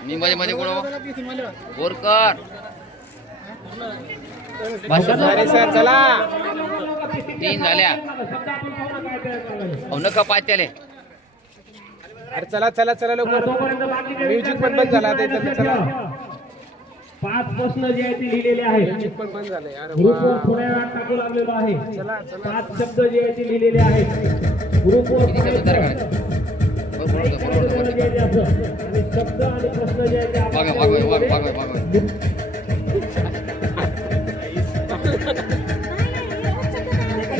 मी मध्ये मध्ये कोण बोरकर चला तीन झाल्या. अहो नका पाच त्याले अरे चला चला चला लवकर म्युझिक पण बंद झाला चला पाच प्रश्न जे आहेत ते लिहिलेले आहेत. ग्रुपवर थोड्या वेळात टाकू लागलेलो आहे. पाच शब्द जे आहेत ते लिहिलेले आहेत. ग्रुपवर शब्द ते. आणि प्रश्न जे आहेत ते आपण वागवा, वागवा, वागवा, वागवा, वागवा.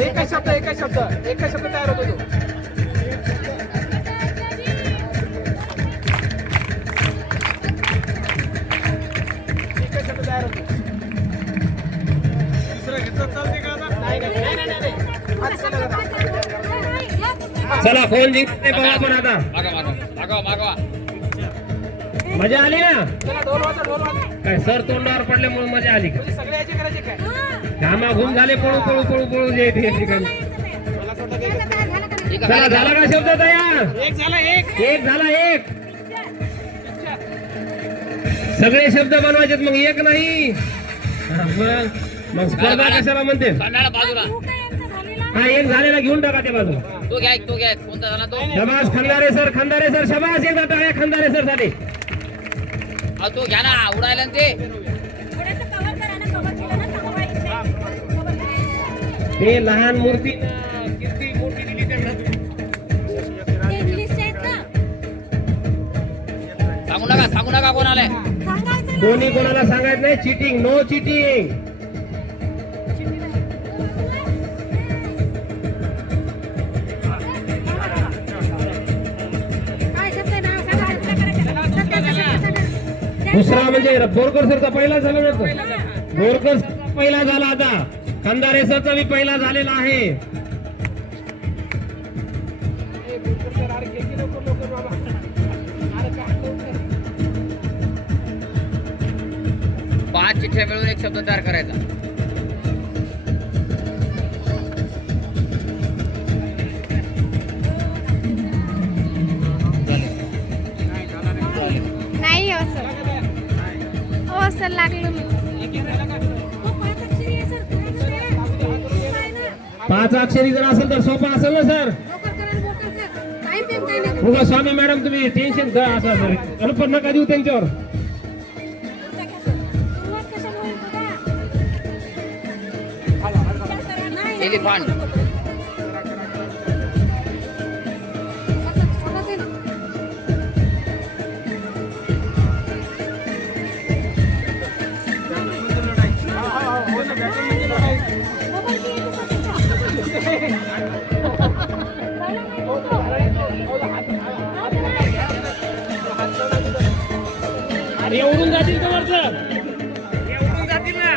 एका शब्द एका शब्द. एका शब्द तयार होतो चला फोन जिंकते बघा आपण आता. मजा आली ना? काय सर तोंडावर पडल्यामुळे मजा आली का? सगळे याचे करायचे काय? घामाघूम झाले पळू पळू पळू पळू जे चला झाला का शब्द तयार? एक झाला एक. एक झाला एक. सगळे शब्द बनवायचे मग एक नाही. हा, मग? मग स्पर्धा कशाला म्हणते? बाजूला. हा एक झालेला घेऊन टाका ते बाजू तो घ्या तो घ्या. कोणता झाला तो? शबास खंदारे सर खंदारे सर शबास एक जाता आहे खंदारे सरसाठी अहो, तो घ्या ना उडायला ना ते. ते लहान मूर्ती. सांगू नका सांगू नका कोणाला. कोणी कोणाला सांगायचं नाही? चिटिंग नो चिटिंग दुसरा म्हणजे बोरकर सरचा पहिला झाला बोरकर पहिला झाला आता. खंदारे सरचा बी पहिला झालेला आहे. पाच चिठ्ठ्या मिळून एक शब्द तयार करायचा. पाच अक्षरी जर असेल तर सोपा असेल ना सर? उगा स्वामी मॅडम तुम्ही टेन्शन घ्या असं सर. कल्पना नका देऊ त्यांच्यावर. एलिफंट एवढून जातील का वरचं. जातील ना.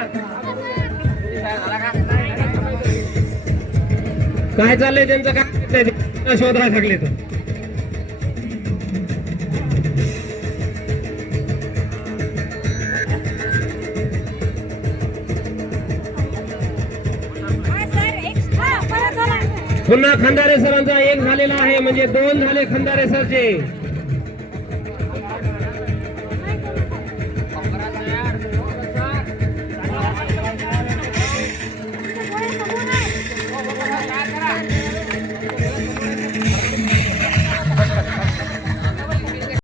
काय चाललंय त्यांचं? काय लागले तर. पुन्हा खंदारे सरांचा एक झालेला आहे म्हणजे दोन झाले खंदारे सरचे.